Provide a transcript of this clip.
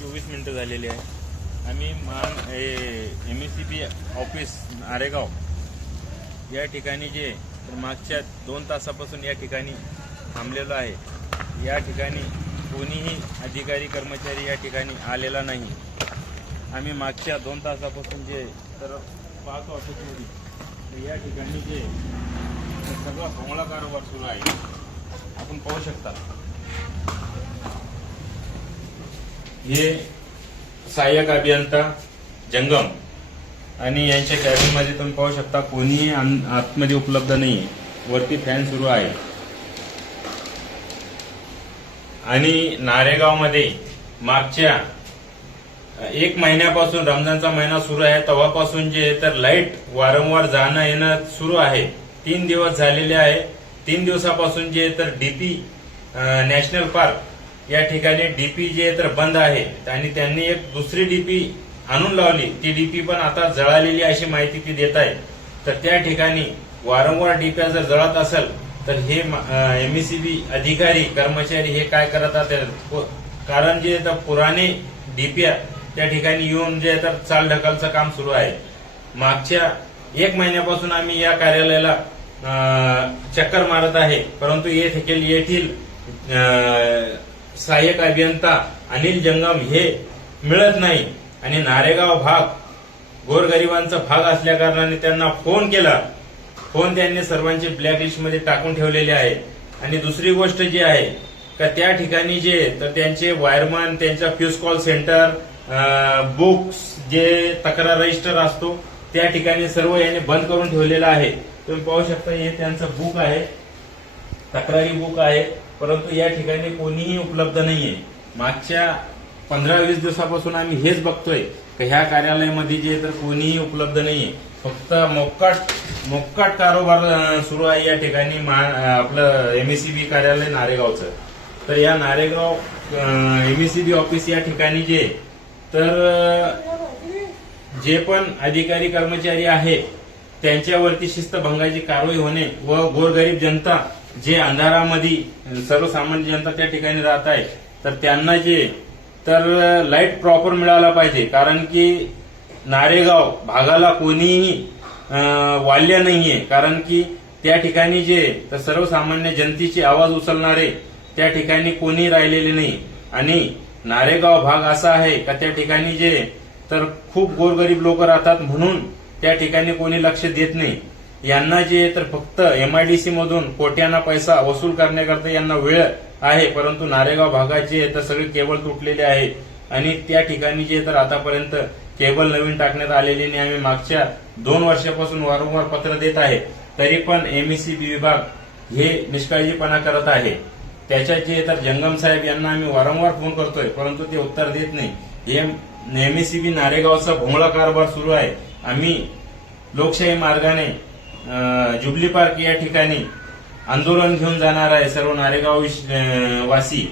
24 झालेली आहे। आम्ही MSCB ऑफिस नारेगाव या ठिकाणी जे तर मागच्या 2 तासापासून या ठिकाणी थांबलेलो आहे। या ठिकाणी कोणीही अधिकारी कर्मचारी या ठिकाणी आलेला नाही। आम्ही मागच्या 2 तासापासून जे तर पाहतो ऑफिसमध्ये या ठिकाणी जे सगळा भोंगळा कारभार सुरू आहे। आपण पाहू शकता हे सहाय्यक अभियंता जंगम आणि यांच्या कॅबिनमध्ये तुम्ही पाहू शकता कोणीही आतमध्ये उपलब्ध नाही। वरती फॅन सुरू आहे आणि नारेगावमध्ये मागच्या 1 महिन्यापासून रमजानचा महिना सुरू आहे तेव्हापासून जे तर लाईट वारंवार जाणं येणं सुरू आहे। 3 दिवस झालेले आहे। 3 दिवसापासून जे तर डीपी नॅशनल पार्क या ठिकाणी डीपी जे तर बंद आहे आणि त्यांनी एक दुसरी डीपी आणून लावली। ती डीपी पण आता जळालेली अशी माहिती ती देत आहे। तर त्या ठिकाणी वारंवार डीपी जर जळत असेल तर हे MSCB अधिकारी कर्मचारी हे काय करतात, कारण जे तर पुराणे डीपीया त्या ठिकाणी येऊन जे तर चाल ढकलचं काम सुरू आहे। मागच्या 1 महिन्यापासून आम्ही या कार्यालयाला चक्कर मारत आहे, परंतु येथील सहाय्यक अभियंता अनिल जंगम हे मिळत नाही आणि नारेगाव भाग गोरगरिबांचा भाग असल्या कारणाने त्यांना फोन केला। फोन त्यांनी सर्वांचे ब्लॅकलिस्टमध्ये टाकून ठेवलेले आहे। आणि दुसरी गोष्ट जी आहे का त्या ठिकाणी जे तर त्यांचे वायरमन, त्यांचा फ्यूज कॉल सेंटर, बुक्स जे तक्रार रजिस्टर असतो त्या ठिकाणी सर्व यांनी बंद करून ठेवलेला आहे। तुम्ही पाहू शकता हे त्यांचं बुक आहे, तक्रारी बुक आहे, परंतु या ठिकाणी कोणीही उपलब्ध नाहीये। मागच्या 15-20 दिवसापासून आम्ही हेच बघतोय की ह्या कार्यालयामध्ये जे तर कोणीही उपलब्ध नाहीये। फक्त मोक्काट कारोबार सुरू आहे या ठिकाणी आपलं MSCB कार्यालय नारेगावचं। तर या नारेगाव MSCB ऑफिस या ठिकाणी जे पण अधिकारी कर्मचारी आहे त्यांच्यावरती शिस्तभंगाची कारवाई होणे व गोरगरीब जनता जे अंधारामध्ये सर्वसामान्य जनता त्या ठिकाणी राहत आहे तर त्यांना जे तर लाईट प्रॉपर मिळाला पाहिजे। कारण की नारेगाव भागाला कोणीही वाल्य नाहीये, कारण की त्या ठिकाणी जे तर सर्वसामान्य जनतेची आवाज उचलणारे त्या ठिकाणी कोणी राहिलेले नाही। आणि नारेगाव भाग असा आहे का त्या ठिकाणी जे तर खूप गोरगरीब लोक राहतात म्हणून त्या ठिकाणी कोणी लक्ष देत नाही। यांना जे तर फक्त MIDC मधून कोट्यांना पैसा वसूल करण्याकरता यांना वेळ आहे, परंतु नारेगाव भागाचे तर सगळे केबल तुटलेले आहे आणि त्या ठिकाणी जे तर आतापर्यंत केबल नवीन टाकण्यात आलेली नाही। आम्ही मागच्या 2 वर्षापासून वारंवार पत्र देत आहे, तरी पण MSCB विभाग हे निष्काळजीपणा करत आहे। त्याच्या जे तर जंगम साहेब यांना आम्ही वारंवार फोन करतोय, परंतु ते उत्तर देत नाही। हे MSCB नारेगावचा भोंगळा कारभार सुरू आहे। आम्ही लोकशाही मार्गाने जुबली पार्क या ठिकाणी आंदोलन घेऊन जाणार आहे सर्व नारेगाव वासी।